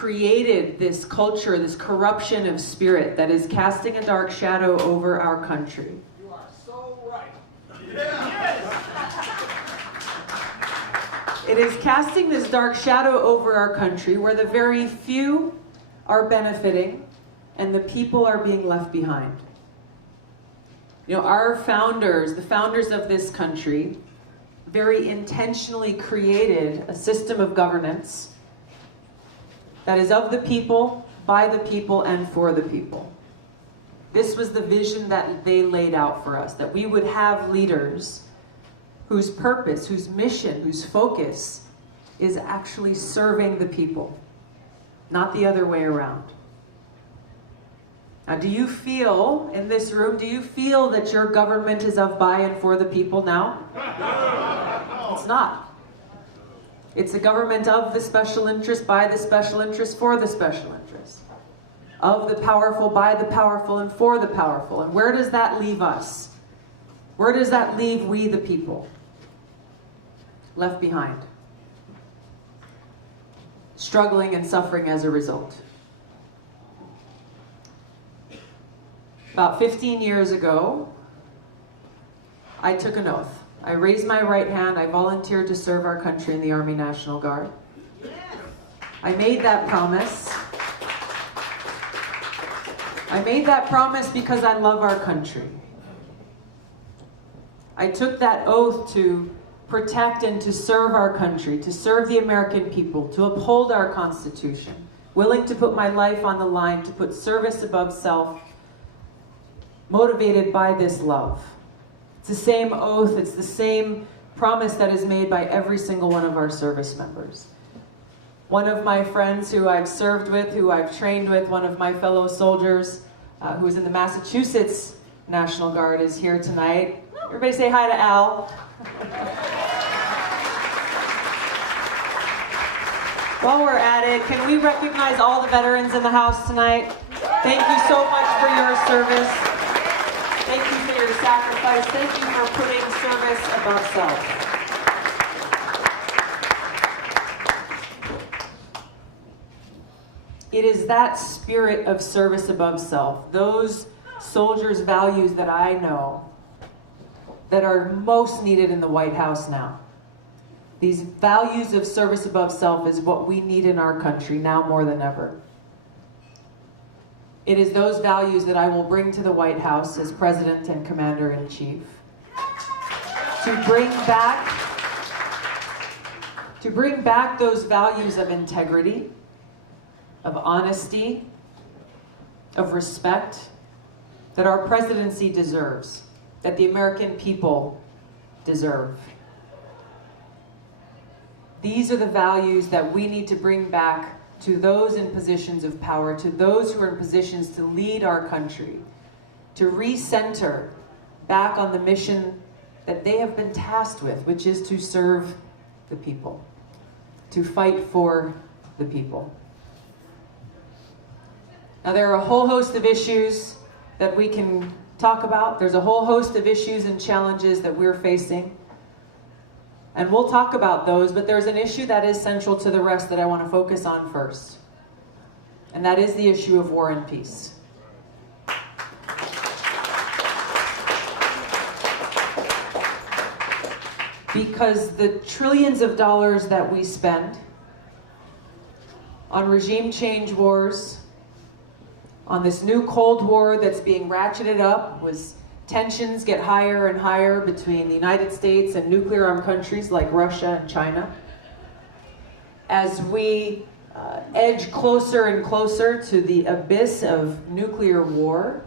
created this culture, this corruption of spirit that is casting a dark shadow over our country. You are so right. It is casting this dark shadow over our country where the very few are benefiting and the people are being left behind. You know, our founders, the founders of this country, very intentionally created a system of governance that is of the people, by the people, and for the people. This was the vision that they laid out for us, that we would have leaders whose purpose, whose mission, whose focus is actually serving the people, not the other way around. Now, do you feel, in this room, do you feel that your government is of, by, and for the people now? It's not. It's a government of the special interest, by the special interest, for the special interest. Of the powerful, by the powerful, and for the powerful. And where does that leave us? Where does that leave we, the people? Left behind. Struggling and suffering as a result. About 15 years ago, I took an oath. I raised my right hand. I volunteered to serve our country in the Army National Guard. I made that promise. I made that promise because I love our country. I took that oath to protect and to serve our country, to serve the American people, to uphold our Constitution, willing to put my life on the line, to put service above self, motivated by this love. It's the same oath, it's the same promise that is made by every single one of our service members. One of my friends who I've served with, who I've trained with, one of my fellow soldiers who's in the Massachusetts National Guard is here tonight. Everybody say hi to Al. While we're at it, can we recognize all the veterans in the house tonight? Thank you so much for your service. Thank you for your sacrifice. Thank you for putting service above self. It is that spirit of service above self, those soldiers' values that I know that are most needed in the White House now. These values of service above self is what we need in our country now more than ever. It is those values that I will bring to the White House as President and Commander-in-Chief to bring back those values of integrity, of honesty, of respect that our presidency deserves, that the American people deserve. These are the values that we need to bring back to those in positions of power, to those who are in positions to lead our country, to recenter back on the mission that they have been tasked with, which is to serve the people, to fight for the people. Now, there are a whole host of issues that we can talk about. There's a whole host of issues and challenges that we're facing. And we'll talk about those, but there's an issue that is central to the rest that I want to focus on first. And that is the issue of war and peace. Because the trillions of dollars that we spend on regime change wars, on this new Cold War that's being ratcheted up, was tensions get higher and higher between the United States and nuclear-armed countries like Russia and China. As we edge closer and closer to the abyss of nuclear war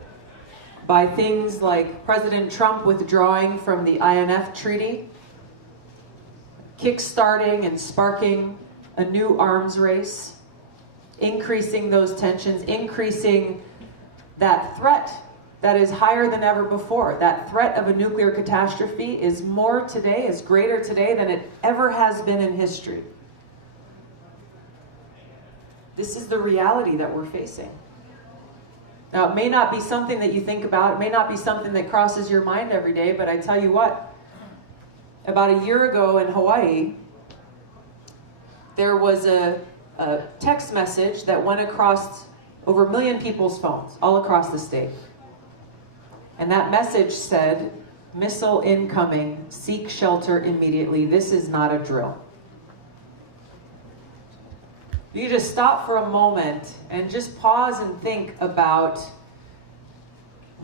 by things like President Trump withdrawing from the INF Treaty, kickstarting and sparking a new arms race, increasing those tensions, increasing that threat that is higher than ever before. That threat of a nuclear catastrophe is more today, is greater today than it ever has been in history. This is the reality that we're facing. Now, it may not be something that you think about, it may not be something that crosses your mind every day, but I tell you what, about a year ago in Hawaii, there was a a text message that went across over 1 million people's phones all across the state. And that message said, "Missile incoming, seek shelter immediately. This is not a drill." You just stop for a moment and just pause and think about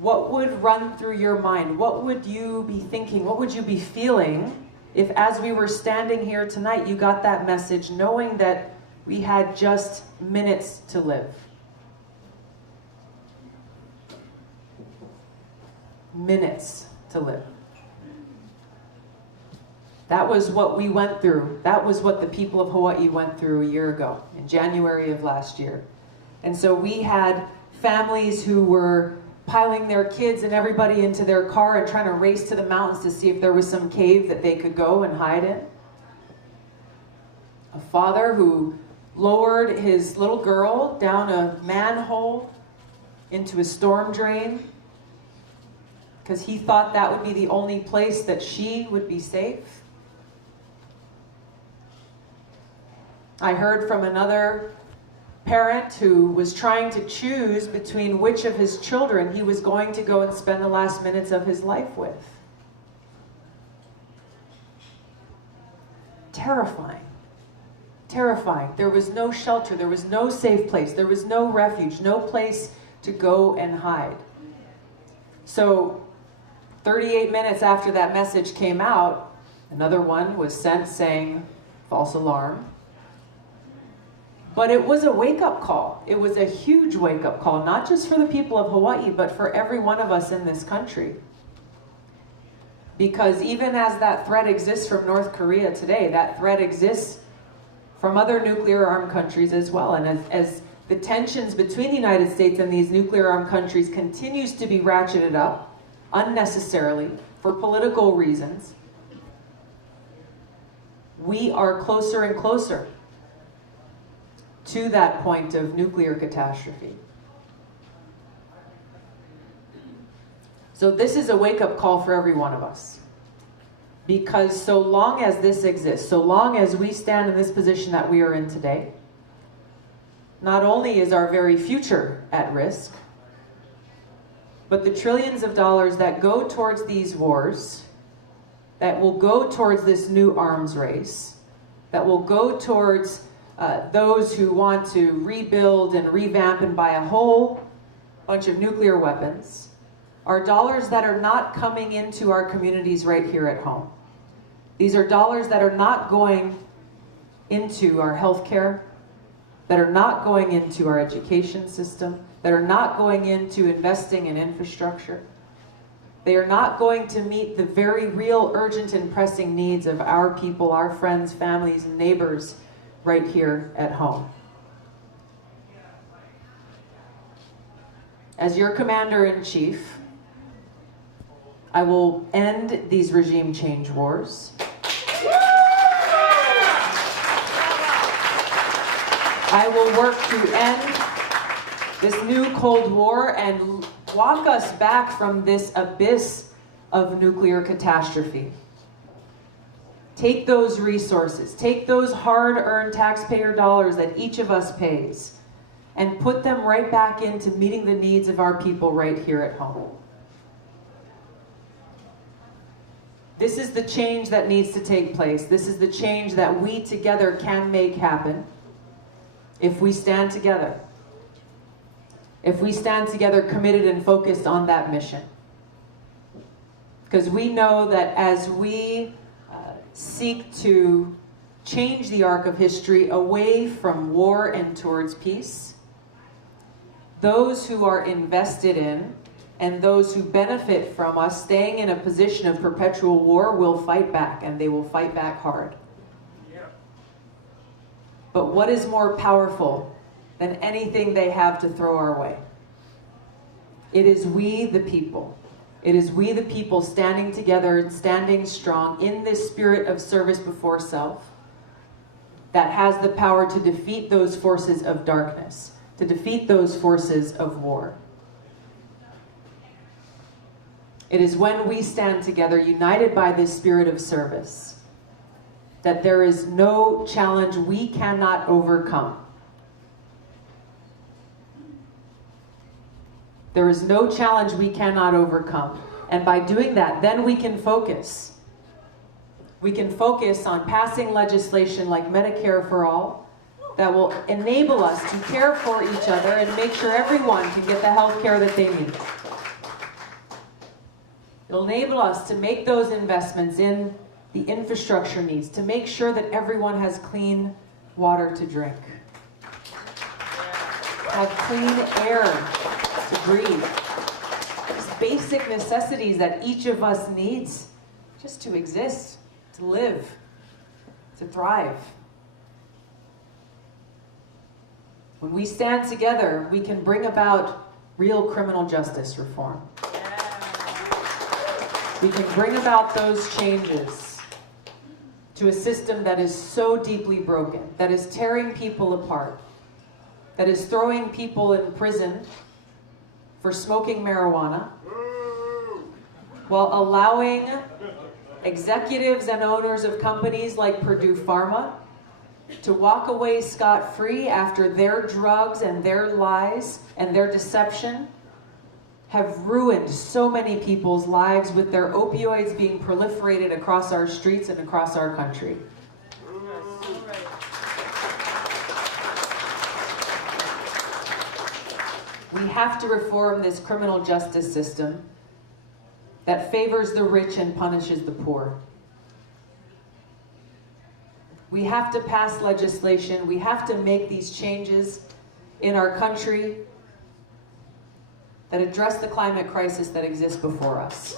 what would run through your mind. What would you be thinking? What would you be feeling if, as we were standing here tonight, you got that message knowing that we had just minutes to live? Minutes to live. That was what we went through. That was what the people of Hawaii went through a year ago, in January of last year. And so we had families who were piling their kids and everybody into their car and trying to race to the mountains to see if there was some cave that they could go and hide in. A father who lowered his little girl down a manhole into a storm drain because he thought that would be the only place that she would be safe. I heard from another parent who was trying to choose between which of his children he was going to go and spend the last minutes of his life with. Terrifying. Terrifying. There was no shelter. There was no safe place. There was no refuge, no place to go and hide. So 38 minutes after that message came out, another one was sent saying, "False alarm." But it was a wake-up call. It was a huge wake-up call, not just for the people of Hawaii, but for every one of us in this country. Because even as that threat exists from North Korea today, that threat exists from other nuclear-armed countries as well. And as the tensions between the United States and these nuclear-armed countries continues to be ratcheted up unnecessarily for political reasons, we are closer and closer to that point of nuclear catastrophe. So this is a wake-up call for every one of us. Because so long as this exists, so long as we stand in this position that we are in today, not only is our very future at risk, but the trillions of dollars that go towards these wars, that will go towards this new arms race, that will go towards those who want to rebuild and revamp and buy a whole bunch of nuclear weapons, are dollars that are not coming into our communities right here at home. These are dollars that are not going into our healthcare, that are not going into our education system, that are not going into investing in infrastructure. They are not going to meet the very real, urgent, and pressing needs of our people, our friends, families, and neighbors right here at home. As your commander-in-chief, I will end these regime change wars. I will work to end this new Cold War and walk us back from this abyss of nuclear catastrophe. Take those resources, take those hard-earned taxpayer dollars that each of us pays, and put them right back into meeting the needs of our people right here at home. This is the change that needs to take place. This is the change that we together can make happen if we stand together. If we stand together committed and focused on that mission. Because we know that as we seek to change the arc of history away from war and towards peace, those who are invested in and those who benefit from us staying in a position of perpetual war will fight back, and they will fight back hard. But what is more powerful than anything they have to throw our way? It is we, the people. It is we, the people, standing together and standing strong in this spirit of service before self that has the power to defeat those forces of darkness, to defeat those forces of war. It is when we stand together, united by this spirit of service, that there is no challenge we cannot overcome. There is no challenge we cannot overcome. And by doing that, then we can focus. We can focus on passing legislation like Medicare for All that will enable us to care for each other and make sure everyone can get the health care that they need. It'll enable us to make those investments in the infrastructure needs, to make sure that everyone has clean water to drink, have clean air to breathe. Just basic necessities that each of us needs just to exist, to live, to thrive. When we stand together, we can bring about real criminal justice reform. We can bring about those changes to a system that is so deeply broken, that is tearing people apart, that is throwing people in prison for smoking marijuana, while allowing executives and owners of companies like Purdue Pharma to walk away scot-free after their drugs and their lies and their deception have ruined so many people's lives with their opioids being proliferated across our streets and across our country. We have to reform this criminal justice system that favors the rich and punishes the poor. We have to pass legislation. We have to make these changes in our country that address the climate crisis that exists before us.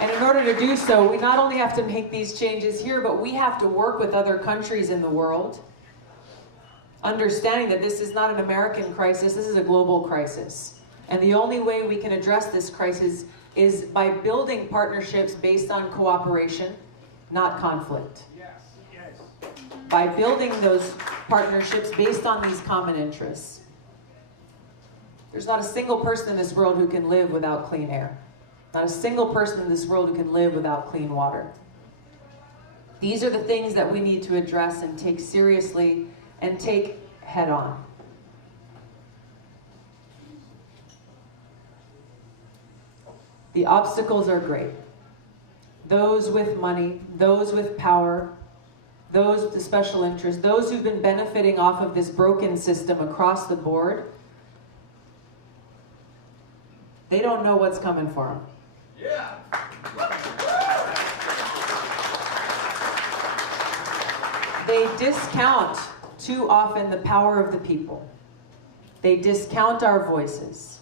And in order to do so, we not only have to make these changes here, but we have to work with other countries in the world, understanding that this is not an American crisis, this is a global crisis. And the only way we can address this crisis is by building partnerships based on cooperation, not conflict. Yes, yes. By building those partnerships based on these common interests. There's not a single person in this world who can live without clean air. Not a single person in this world who can live without clean water. These are the things that we need to address and take seriously and take head on. The obstacles are great. Those with money, those with power, those with the special interest, those who've been benefiting off of this broken system across the board, they don't know what's coming for them. Yeah. They discount too often the power of the people. They discount our voices.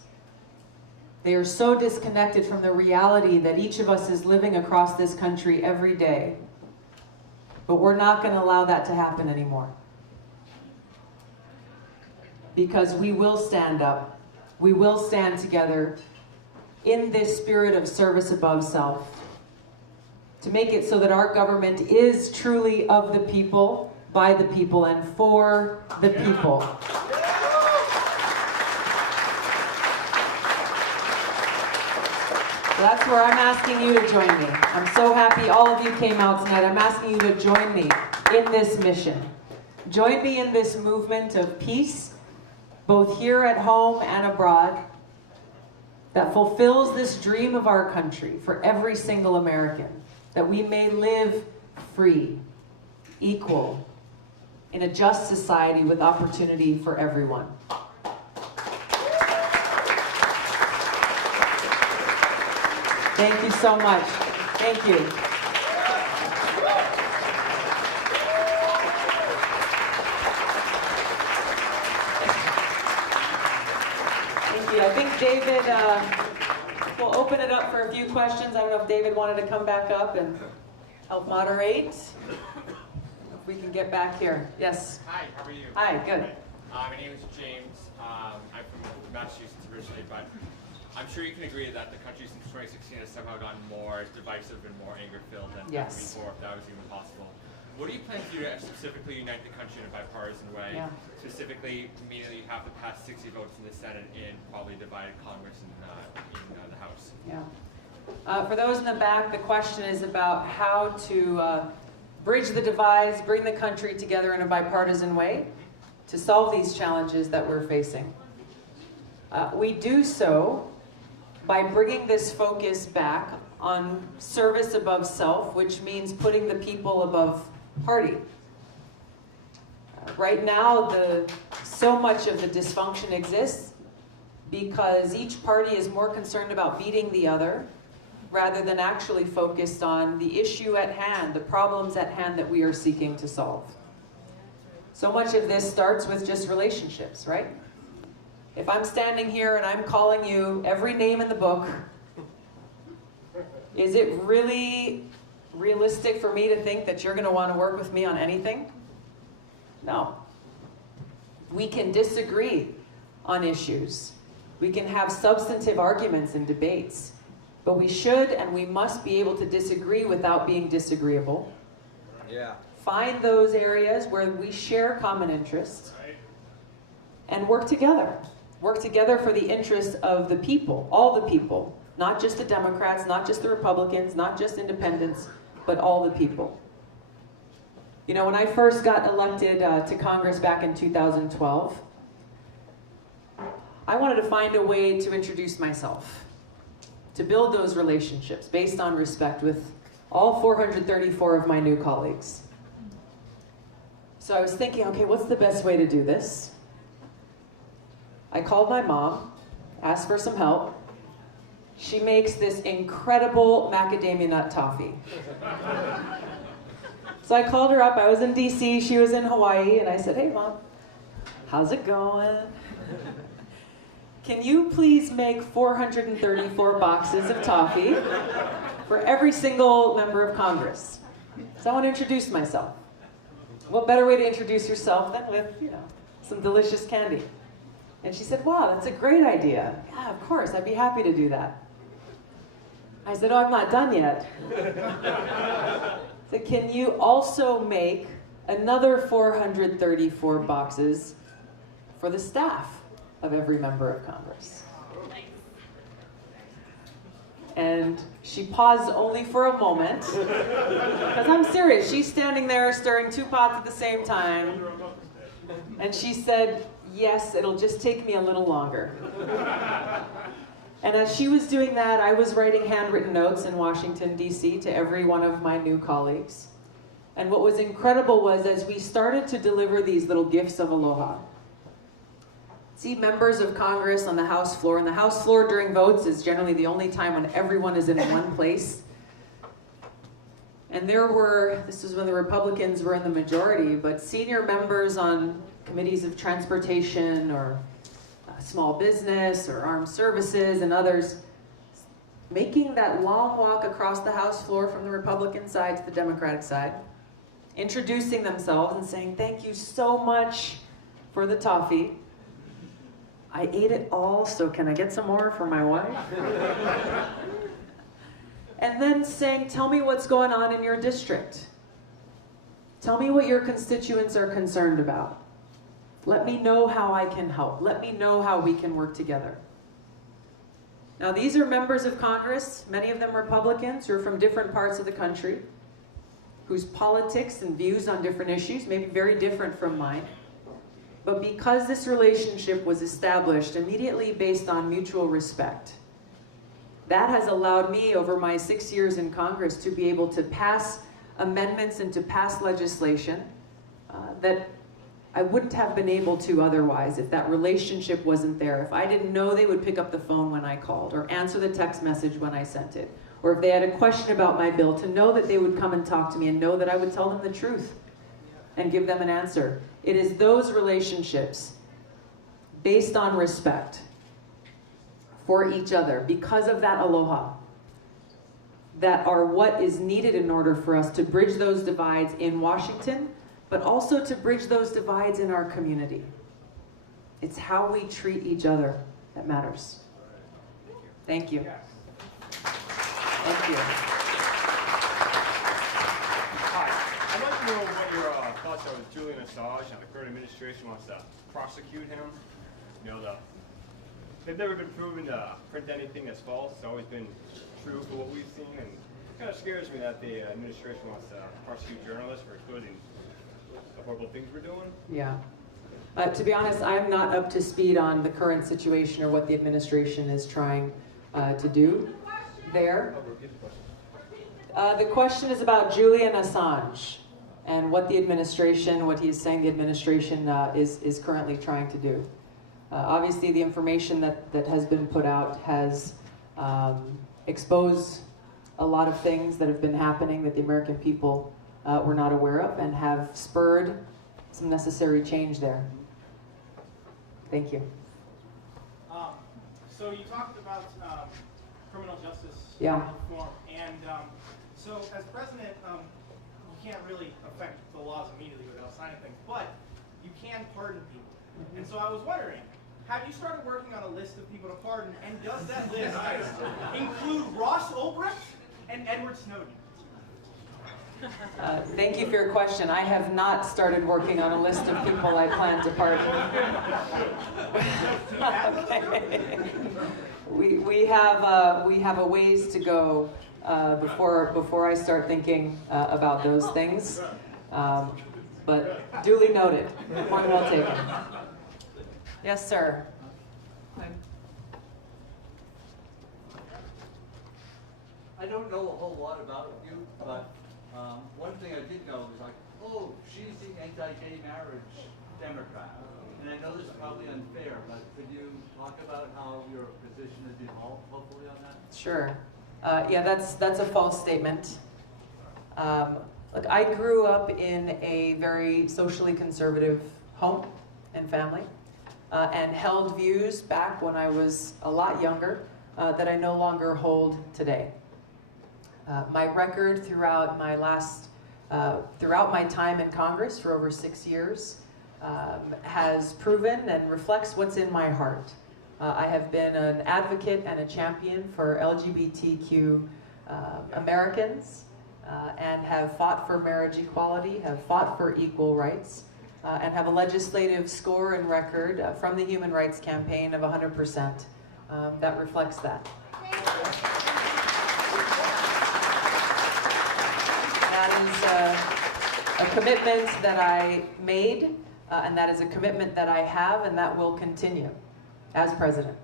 They are so disconnected from the reality that each of us is living across this country every day. But we're not going to allow that to happen anymore. Because we will stand up. We will stand together in this spirit of service above self, to make it so that our government is truly of the people, by the people, and for the people. So that's where I'm asking you to join me. I'm so happy all of you came out tonight. I'm asking you to join me in this mission. Join me in this movement of peace, both here at home and abroad, that fulfills this dream of our country for every single American, that we may live free, equal, in a just society with opportunity for everyone. Thank you so much. Thank you. Thank you. I think David, we'll open it up for a few questions. I don't know if David wanted to come back up and help moderate. If we can get back here. Yes. Hi, how are you? Hi, good. My name is James. I'm from Massachusetts originally, but I'm sure you can agree that the country since 2016 has somehow gotten more divisive and more anger-filled than ever Yes. before, if that was even possible. What do you plan to do to specifically unite the country in a bipartisan way? Yeah. Specifically, meaning that you have to pass 60 votes in the Senate in probably divided Congress and in the House. Yeah. For those in the back, the question is about how to bridge the divides, bring the country together in a bipartisan way to solve these challenges that we're facing. We do so by bringing this focus back on service above self, which means putting the people above party. Right now, so much of the dysfunction exists because each party is more concerned about beating the other rather than actually focused on the issue at hand, the problems at hand that we are seeking to solve. So much of this starts with just relationships, right? If I'm standing here and I'm calling you every name in the book, is it really realistic for me to think that you're going to want to work with me on anything? No. We can disagree on issues. We can have substantive arguments and debates. But we should and we must be able to disagree without being disagreeable. Yeah. Find those areas where we share common interests and work together. Work together for the interests of the people, all the people, not just the Democrats, not just the Republicans, not just independents, but all the people. You know, when I first got elected to Congress back in 2012, I wanted to find a way to introduce myself, to build those relationships based on respect with all 434 of my new colleagues. So I was thinking, okay, what's the best way to do this? I called my mom, asked for some help. She makes this incredible macadamia nut toffee. So I called her up. I was in DC, she was in Hawaii, and I said, hey, Mom, how's it going? Can you please make 434 boxes of toffee for every single member of Congress? So I want to introduce myself. What better way to introduce yourself than with, some delicious candy? And she said, wow, that's a great idea. Yeah, of course, I'd be happy to do that. I said, oh, I'm not done yet. I said, can you also make another 434 boxes for the staff of every member of Congress? And she paused only for a moment, because I'm serious. She's standing there stirring two pots at the same time. And she said, yes, it'll just take me a little longer. And as she was doing that, I was writing handwritten notes in Washington, D.C. to every one of my new colleagues. And what was incredible was as we started to deliver these little gifts of aloha, see members of Congress on the House floor, and the House floor during votes is generally the only time when everyone is in one place. And this was when the Republicans were in the majority, but senior members on committees of transportation or small business or armed services and others, making that long walk across the House floor from the Republican side to the Democratic side, introducing themselves and saying, thank you so much for the toffee. I ate it all, so can I get some more for my wife? And then saying, tell me what's going on in your district. Tell me what your constituents are concerned about. Let me know how I can help. Let me know how we can work together. Now, these are members of Congress, many of them Republicans, who are from different parts of the country, whose politics and views on different issues may be very different from mine. But because this relationship was established immediately based on mutual respect, that has allowed me over my 6 years in Congress to be able to pass amendments and to pass legislation that I wouldn't have been able to otherwise if that relationship wasn't there. If I didn't know they would pick up the phone when I called or answer the text message when I sent it, or if they had a question about my bill, to know that they would come and talk to me and know that I would tell them the truth and give them an answer. It is those relationships based on respect for each other, because of that aloha, that are what is needed in order for us to bridge those divides in Washington, but also to bridge those divides in our community. It's how we treat each other that matters. Thank you. Thank you. Hi. I'd like to know what your thoughts are with Julian Assange and the current administration wants to prosecute him. they've never been proven to print anything that's false. It's always been true for what we've seen, and it kind of scares me that the administration wants to prosecute journalists for exposing the horrible things we're doing. Yeah. To be honest, I'm not up to speed on the current situation or what the administration is trying to do there. The question is about Julian Assange and what the administration, what he's saying the administration is currently trying to do. Obviously, the information that has been put out has exposed a lot of things that have been happening that the American people were not aware of and have spurred some necessary change there. Thank you. So you talked about criminal justice reform, and so as president, you can't really affect the laws immediately without signing things, but you can pardon people. Mm-hmm. And so I was wondering, have you started working on a list of people to pardon, and does that list include Ross Ulbricht and Edward Snowden? Thank you for your question. I have not started working on a list of people I plan to pardon. Okay. We have a ways to go before I start thinking about those things. But duly noted. Point well taken. Yes, sir. I don't know a whole lot about you, but one thing I did know was like, oh, she's the anti-gay marriage Democrat. And I know this is probably unfair, but could you talk about how your position has evolved, hopefully, on that? Sure. Yeah, that's a false statement. Look, I grew up in a very socially conservative home and family, and held views back when I was a lot younger that I no longer hold today. My record throughout my time in Congress for over 6 years has proven and reflects what's in my heart. I have been an advocate and a champion for LGBTQ Americans and have fought for marriage equality, have fought for equal rights, and have a legislative score and record from the Human Rights Campaign of 100% that reflects that. That is a commitment that I made, and that is a commitment that I have, and that will continue as president.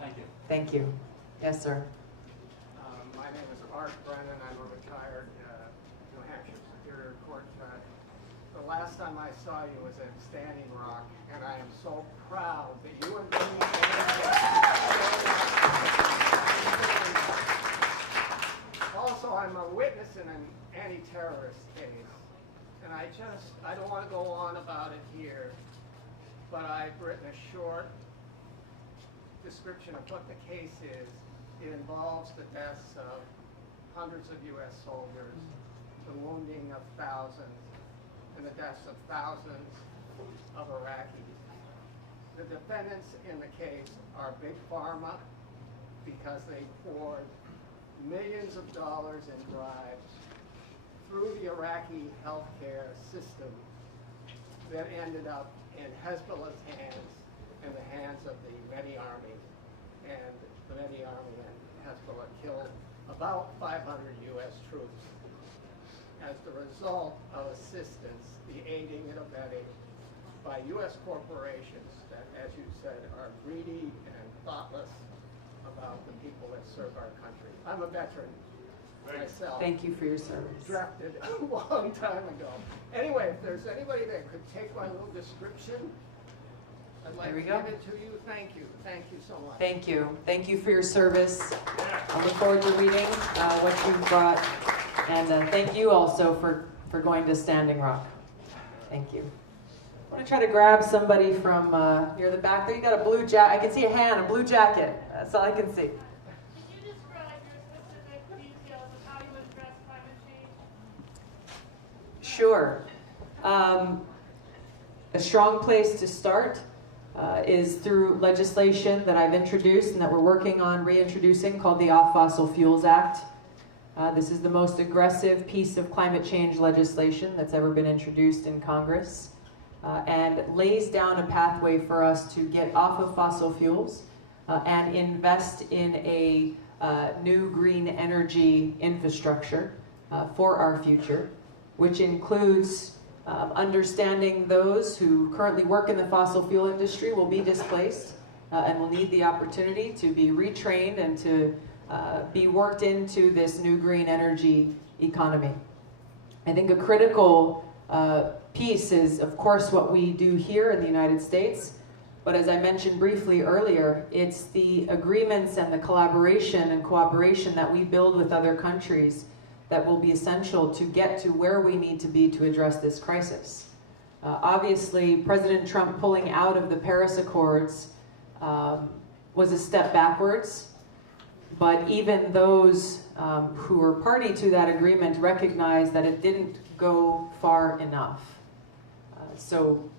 Thank you. Thank you. Yes, sir. My name is Art Brennan. I'm a retired New Hampshire Superior Court judge. The last time I saw you was at Standing Rock, and I am so proud that you and me. Also, I'm a witness in an anti-terrorist case, and I don't want to go on about it here, but I've written a short description of what the case is. It involves the deaths of hundreds of U.S. soldiers, the wounding of thousands, and the deaths of thousands of Iraqis. The defendants in the case are Big Pharma because they poured millions of dollars in bribes through the Iraqi healthcare system that ended up in Hezbollah's hands, in the hands of the Mehdi Army. And the Mehdi Army and Hezbollah killed about 500 U.S. troops as the result of assistance, the aiding and abetting by U.S. corporations that, as you said, are greedy and thoughtless about the people that serve our country. I'm a veteran myself. Thank you for your service. Drafted a long time ago. Anyway, if there's anybody that could take my little description, I'd like to give it to you. Thank you. Thank you so much. Thank you. Thank you for your service. I look forward to reading what you've brought. And thank you also for going to Standing Rock. Thank you. I want to try to grab somebody from near the back there. You got a blue jacket. I can see a hand, a blue jacket. That's all I can see. Can you describe your specific details of how you address climate change? Sure. A strong place to start is through legislation that I've introduced and that we're working on reintroducing called the Off Fossil Fuels Act. This is the most aggressive piece of climate change legislation that's ever been introduced in Congress and lays down a pathway for us to get off of fossil fuels and invest in a new green energy infrastructure for our future, which includes understanding those who currently work in the fossil fuel industry will be displaced and will need the opportunity to be retrained and to be worked into this new green energy economy. I think a critical piece is, of course, what we do here in the United States, but as I mentioned briefly earlier, it's the agreements and the collaboration and cooperation that we build with other countries that will be essential to get to where we need to be to address this crisis. Obviously, President Trump pulling out of the Paris Accords was a step backwards, but even those who were party to that agreement recognize that it didn't go far enough. So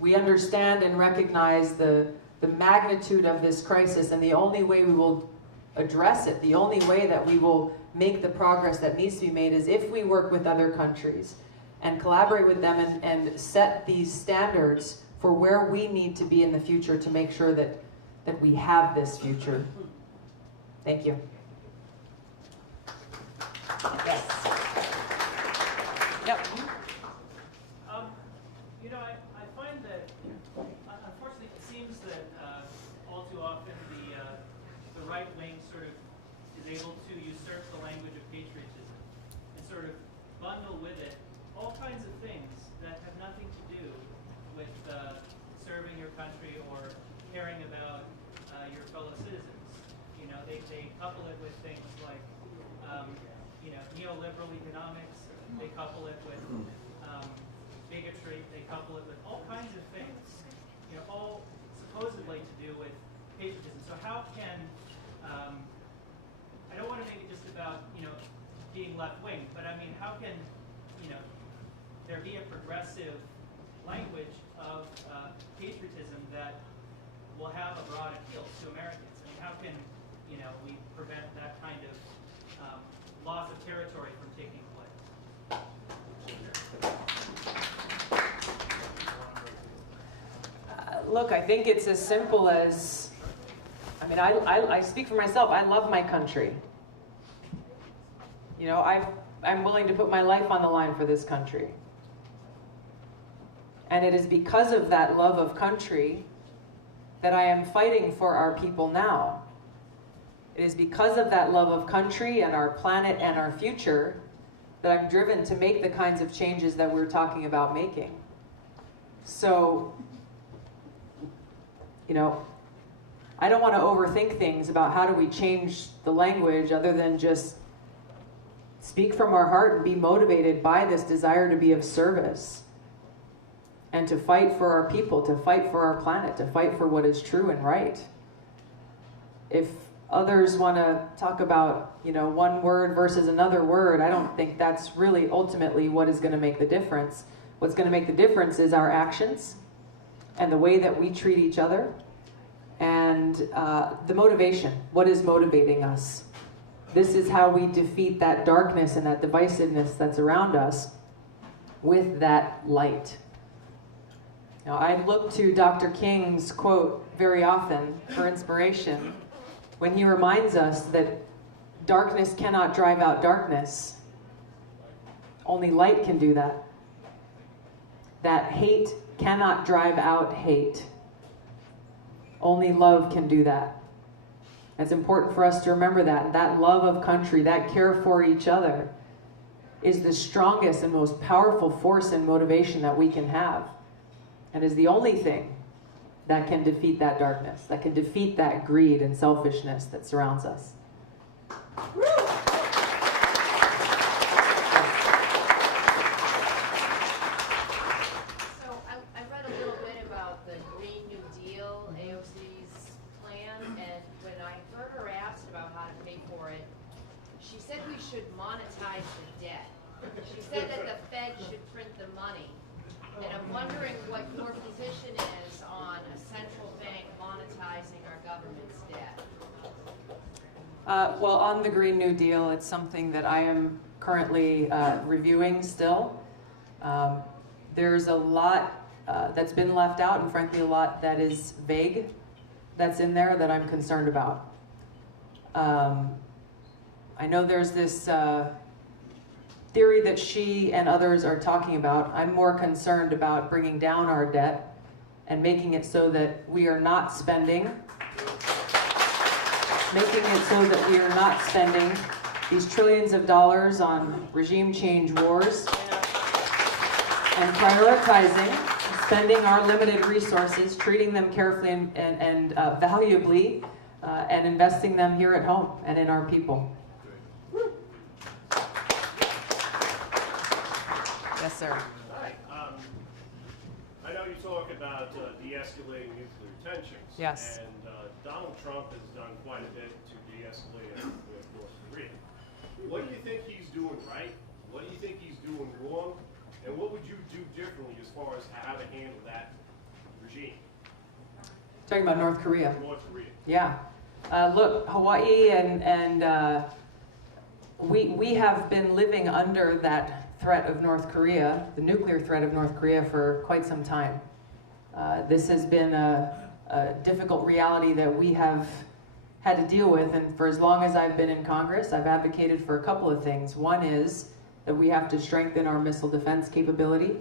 we understand and recognize the magnitude of this crisis, and the only way we will address it, the only way that we will make the progress that needs to be made is if we work with other countries and collaborate with them and set these standards for where we need to be in the future to make sure that we have this future. Thank you. Yes. Yep. You know, I find that, unfortunately, it seems that all too often the right wing sort of is able to usurp the language of patriotism and sort of bundle with it all kinds of things that have nothing to do with serving your country or caring about your fellow citizens. You know, they couple it with things like, you know, neoliberal economics. They couple it with bigotry. They couple it with all kinds of things. You know, all supposedly to do with patriotism. So how can I don't want to make it just about, you know, being left-wing, but I mean, how can, you know, there be a progressive language of patriotism that will have a broad appeal to Americans? I mean, how can, you know, we prevent that kind of loss of territory from taking place? Look, I think it's as simple as, I mean, I speak for myself. I love my country. You know, I'm willing to put my life on the line for this country. And it is because of that love of country that I am fighting for our people now. It is because of that love of country and our planet and our future that I'm driven to make the kinds of changes that we're talking about making. So, you know, I don't want to overthink things about how do we change the language other than just speak from our heart and be motivated by this desire to be of service and to fight for our people, to fight for our planet, to fight for what is true and right. If others want to talk about, you know, one word versus another word, I don't think that's really ultimately what is going to make the difference. What's going to make the difference is our actions and the way that we treat each other and the motivation. What is motivating us? This is how we defeat that darkness and that divisiveness that's around us with that light. Now, I look to Dr. King's quote very often for inspiration when he reminds us that darkness cannot drive out darkness. Only light can do that. That hate cannot drive out hate. Only love can do that. It's important for us to remember that. That love of country, that care for each other, is the strongest and most powerful force and motivation that we can have. And is the only thing that can defeat that darkness, that can defeat that greed and selfishness that surrounds us. I read a little bit about the Green New Deal, AOC's plan, and when I heard her asked about how to pay for it, she said we should monetize the debt. She said that the Fed should print the money. And I'm wondering what your position is on a central bank monetizing our government's debt. Well, on the Green New Deal, it's something that I am currently reviewing still. There's a lot that's been left out, and frankly, a lot that is vague. that's in there that I'm concerned about. I know there's this theory that she and others are talking about. I'm more concerned about bringing down our debt and making it so that we are not spending, these trillions of dollars on regime change wars, and prioritizing spending our limited resources, treating them carefully and valuably, and investing them here at home and in our people. Yes, sir. Hi. I know you talk about de-escalating nuclear tensions. Yes. And Donald Trump has done quite a bit to de-escalate it with North Korea. What do you think he's doing right? What do you think he's doing wrong? And what would you do differently as far as how to handle that regime? Talking about North Korea. North Korea. Yeah. Look, Hawaii and we have been living under that threat of North Korea, the nuclear threat of North Korea, for quite some time. This has been a difficult reality that we have had to deal with, and for as long as I've been in Congress, I've advocated for a couple of things. One is that we have to strengthen our missile defense capability,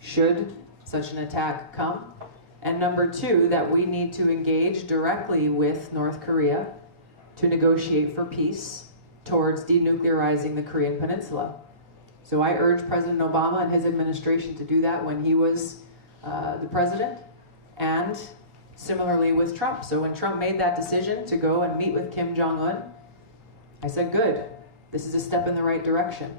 should such an attack come. And number two, that we need to engage directly with North Korea to negotiate for peace towards denuclearizing the Korean Peninsula. So I urge President Obama and his administration to do that when he was the president, and similarly with Trump. So when Trump made that decision to go and meet with Kim Jong-un, I said, good, this is a step in the right direction.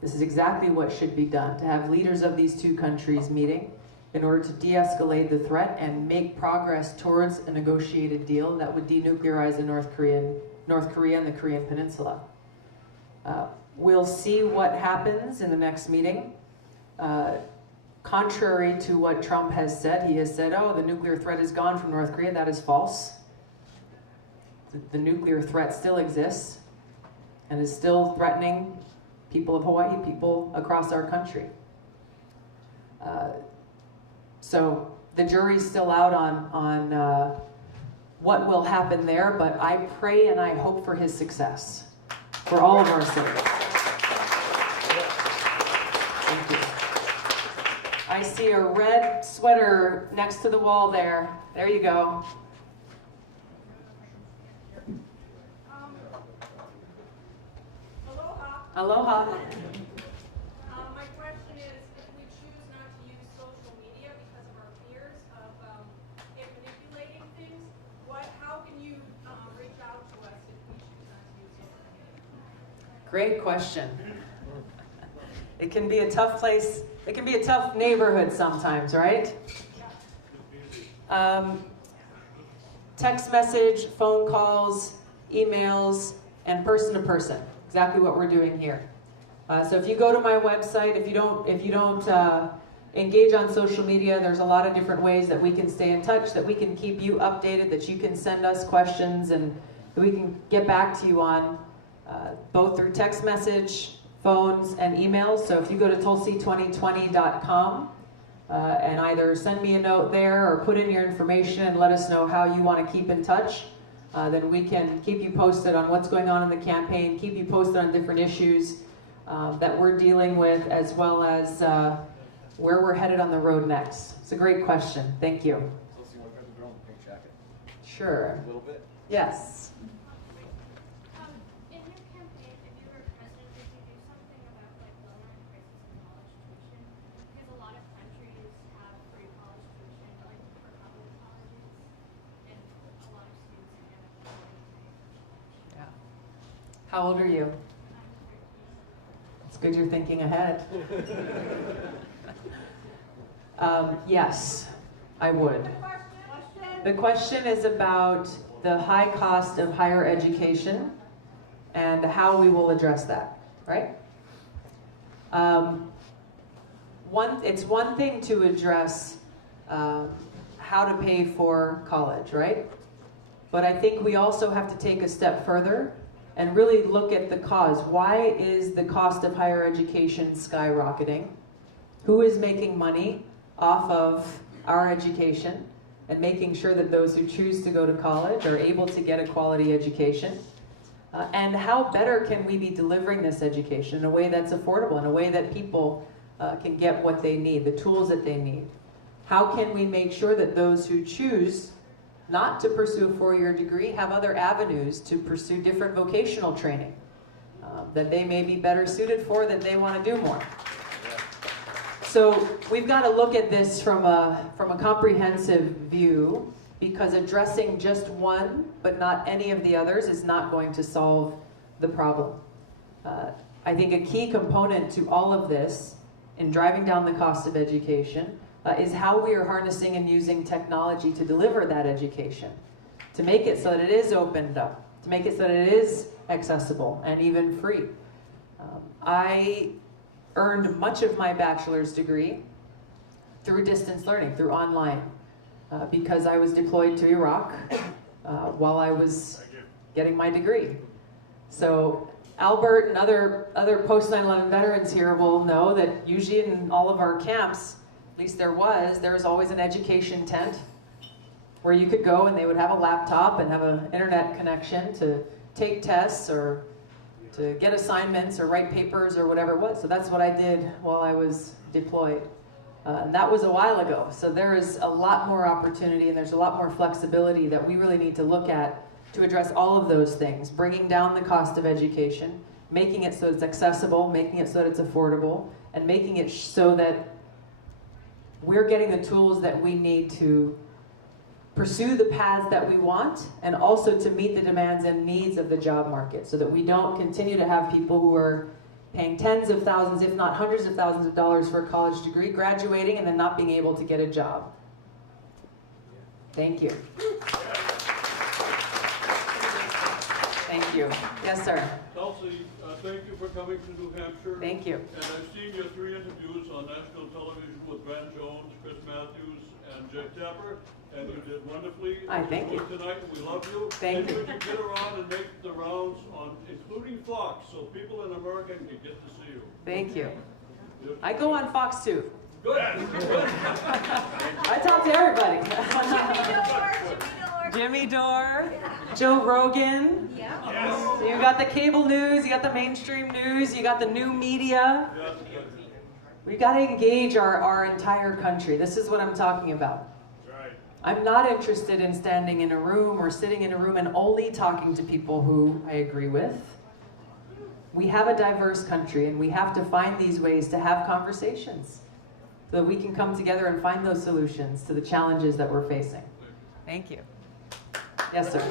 This is exactly what should be done, to have leaders of these two countries meeting in order to de-escalate the threat and make progress towards a negotiated deal that would denuclearize the North Korea and the Korean Peninsula. We'll see what happens in the next meeting. Contrary to what Trump has said, he has said, oh, the nuclear threat is gone from North Korea. That is false. The nuclear threat still exists and is still threatening people of Hawaii, people across our country. So the jury's still out on what will happen there, but I pray and I hope for his success, for all of our sakes. Thank you. I see a red sweater next to the wall there. There you go. Aloha. Aloha. My question is, if we choose not to use social media because of our fears of it manipulating things, how can you reach out to us if we choose not to use social media? Great question. It can be a tough place. It can be a tough neighborhood sometimes, right? Text message, phone calls, emails, and person to person. Exactly what we're doing here. So if you go to my website, if you don't engage on social media, there's a lot of different ways that we can stay in touch, that we can keep you updated, that you can send us questions, and that we can get back to you on both through text message, phones, and emails. So if you go to tulsi2020.com and either send me a note there or put in your information and let us know how you want to keep in touch, then we can keep you posted on what's going on in the campaign, keep you posted on different issues that we're dealing with, as well as where we're headed on the road next. It's a great question. Thank you. Tulsi, you want to grab the girl in the pink jacket? Sure. A little bit? Yes. In your campaign, if you were president, would you do something about lowering prices in college tuition? Because a lot of countries have free college tuition, for public colleges, and a lot of students can't afford to pay. Yeah. How old are you? It's good you're thinking ahead. Yes, I would. The question is about the high cost of higher education and how we will address that, right? It's one thing to address how to pay for college, right? But I think we also have to take a step further and really look at the cause. Why is the cost of higher education skyrocketing? Who is making money off of our education? and making sure that those who choose to go to college are able to get a quality education. And how better can we be delivering this education in a way that's affordable, in a way that people can get what they need, the tools that they need? How can we make sure that those who choose not to pursue a 4-year degree have other avenues to pursue different vocational training that they may be better suited for, that they want to do more? So we've got to look at this from a comprehensive view, because addressing just one but not any of the others is not going to solve the problem. I think a key component to all of this in driving down the cost of education is how we are harnessing and using technology to deliver that education, to make it so that it is opened up, to make it so that it is accessible and even free. I earned much of my bachelor's degree through distance learning, through online, because I was deployed to Iraq while I was getting my degree. So Albert and other post 9/11 veterans here will know that usually in all of our camps, at least there was always an education tent where you could go and they would have a laptop and have an internet connection to take tests or to get assignments or write papers or whatever it was. So that's what I did while I was deployed. And that was a while ago. So there is a lot more opportunity and there's a lot more flexibility that we really need to look at to address all of those things, bringing down the cost of education, making it so it's accessible, making it so that it's affordable, and making it so that we're getting the tools that we need to pursue the paths that we want, and also to meet the demands and needs of the job market, so that we don't continue to have people who are paying tens of thousands, if not hundreds of thousands of dollars for a college degree, graduating, and then not being able to get a job. Thank you. Thank you. Yes, sir. Tulsi, thank you for coming to New Hampshire. Thank you. And I've seen your 3 interviews on national television with Grant Jones, Chris Matthews, and Jake Tapper, and you did wonderfully. Thank you. Tonight, we love you. Thank you. Would you get around and make the rounds on, including Fox, so people in America can get to see you? Thank you. I go on Fox too. Good. I talk to everybody. Jimmy Dore, Joe Rogan. Yeah. Yes. So you got the cable news, you got the mainstream news, you got the new media. Yes. We got to engage our entire country. This is what I'm talking about. Right. I'm not interested in standing in a room or sitting in a room and only talking to people who I agree with. We have a diverse country and we have to find these ways to have conversations so that we can come together and find those solutions to the challenges that we're facing. Thank you. Yes, sir.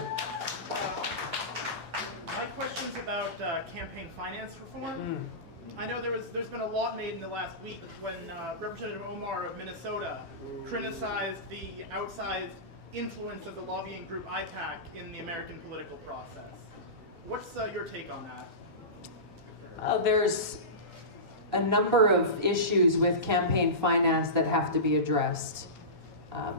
My question's about campaign finance reform. I know there's been a lot made in the last week when Representative Omar of Minnesota criticized the outsized influence of the lobbying group IPAC in the American political process. What's your take on that? There's a number of issues with campaign finance that have to be addressed.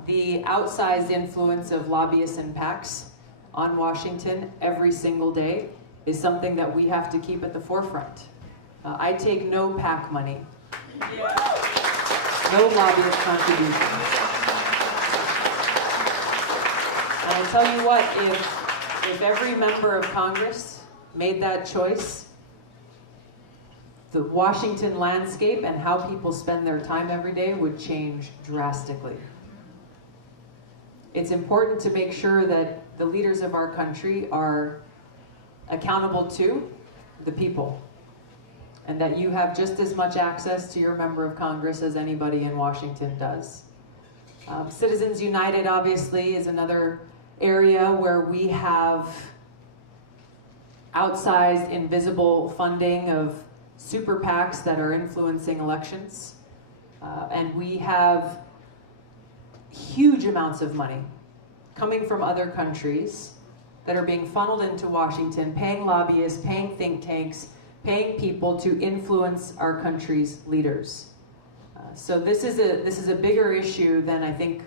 The outsized influence of lobbyists and PACs on Washington every single day is something that we have to keep at the forefront. I take no PAC money, no lobbyist contributions. And I tell you what, if every member of Congress made that choice, the Washington landscape and how people spend their time every day would change drastically. It's important to make sure that the leaders of our country are accountable to the people, and that you have just as much access to your member of Congress as anybody in Washington does. Citizens United, obviously, is another area where we have outsized, invisible funding of super PACs that are influencing elections. And we have huge amounts of money coming from other countries that are being funneled into Washington, paying lobbyists, paying think tanks, paying people to influence our country's leaders. So this is a bigger issue than I think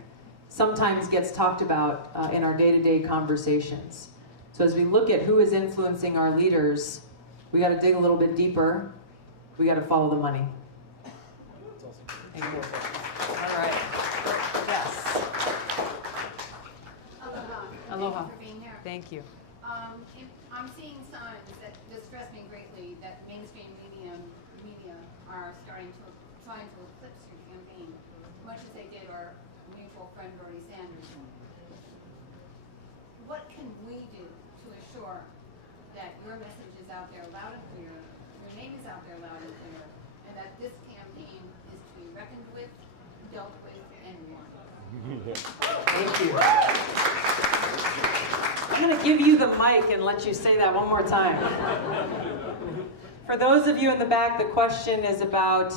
sometimes gets talked about in our day-to-day conversations. So as we look at who is influencing our leaders, we got to dig a little bit deeper. We got to follow the money. Thank you. All right. Yes. Thank you. I'm seeing signs that distress me greatly that mainstream media are trying to eclipse your campaign, much as they did our mutual friend Bernie Sanders. What can we do to assure that your message is out there loud and clear, your name is out there loud and clear, and that this campaign is to be reckoned with, dealt with, and won? Thank you. I'm going to give you the mic and let you say that one more time. For those of you in the back, the question is about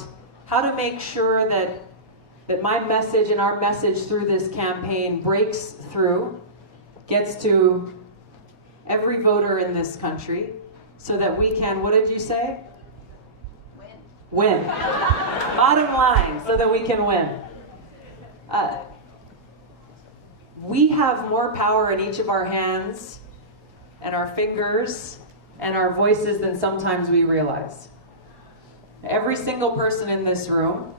how to make sure that my message and our message through this campaign breaks through, gets to every voter in this country, so that we can, what did you say? Win. Bottom line, so that we can win. We have more power in each of our hands and our fingers and our voices than sometimes we realize. Every single person in this room,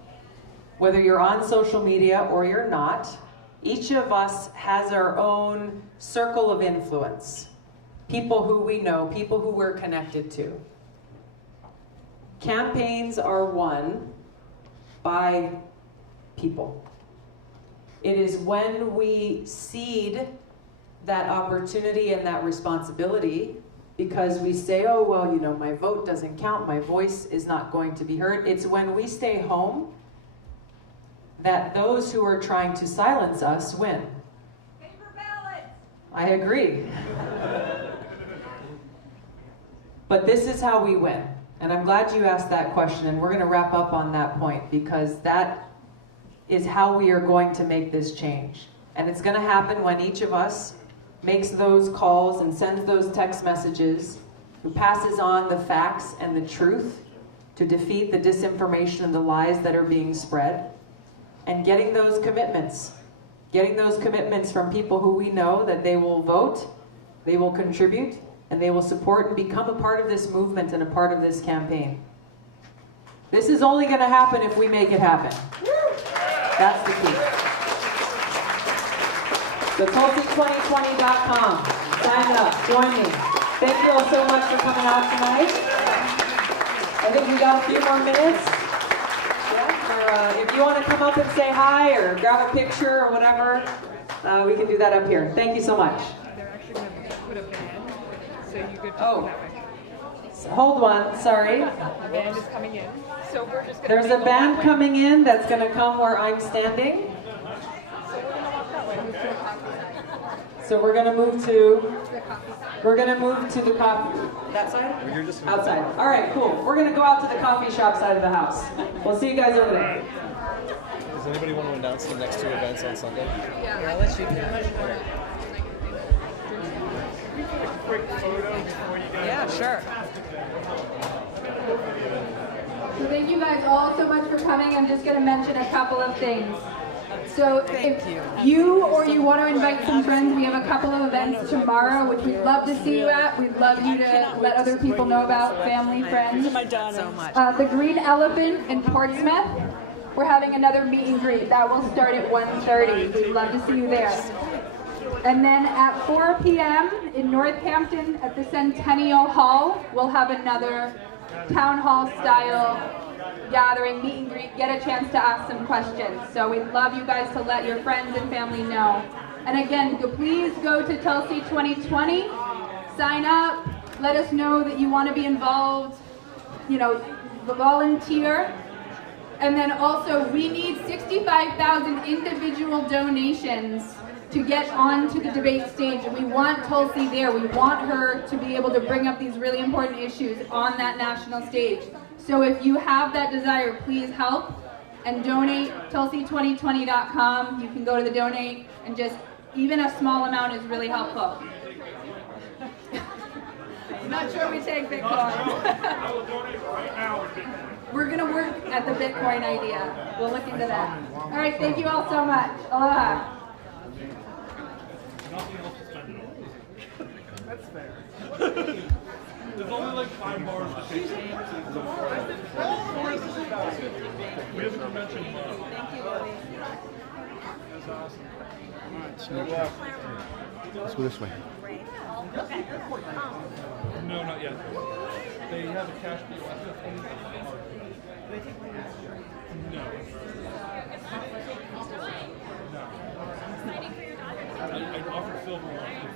whether you're on social media or you're not, each of us has our own circle of influence. People who we know, people who we're connected to. Campaigns are won by people. It is when we cede that opportunity and that responsibility because we say, oh, well, you know, my vote doesn't count, my voice is not going to be heard. It's when we stay home that those who are trying to silence us win. Paper ballots! I agree. But this is how we win. And I'm glad you asked that question, and we're going to wrap up on that point because that is how we are going to make this change. And it's going to happen when each of us makes those calls and sends those text messages, who passes on the facts and the truth to defeat the disinformation and the lies that are being spread, and getting those commitments from people who we know that they will vote, they will contribute, and they will support and become a part of this movement and a part of this campaign. This is only going to happen if we make it happen. That's the key. So Tulsi2020.com. Sign up. Join me. Thank you all so much for coming out tonight. I think we got a few more minutes. Yeah, or if you want to come up and say hi or grab a picture or whatever, we can do that up here. Thank you so much. They're actually going to put a band, so you could just Oh. go that way. Hold one, sorry. The band is coming in. So we're just There's a band coming in that's going to come where I'm standing. So we're going to move to the coffee. That side? Outside. All right, cool. We're going to go out to the coffee shop side of the house. We'll see you guys over there. Does anybody want to announce the next two events on Sunday? Yeah, I'll let you do it. Quick photo before you guys. Yeah, sure. So thank you guys all so much for coming. I'm just going to mention a couple of things. So if you or you want to invite some friends, we have a couple of events tomorrow, which we'd love to see you at. We'd love you to let other people know about, family, friends. So much. The Green Elephant in Portsmouth, we're having another meet and greet. That will start at 1:30. We'd love to see you there. And then at 4 p.m. in Northampton at the Centennial Hall, we'll have another town hall style gathering, meet and greet, get a chance to ask some questions. So we'd love you guys to let your friends and family know. And again, please go to Tulsi 2020, sign up, let us know that you want to be involved, volunteer. And then also, we need 65,000 individual donations to get onto the debate stage, and we want Tulsi there. We want her to be able to bring up these really important issues on that national stage. So if you have that desire, please help and donate. Tulsi2020.com. You can go to the donate, and just even a small amount is really helpful. Not sure we take Bitcoin. I will donate right now with Bitcoin. We're going to work at the Bitcoin idea. We'll look into that. All right, thank you all so much. Aloha. That's fair. There's only like 5 bars to take. We have a convention tomorrow. That's awesome. Good luck. Let's go this way. No, not yet. They have a cash deal. No. No. I offered silver one.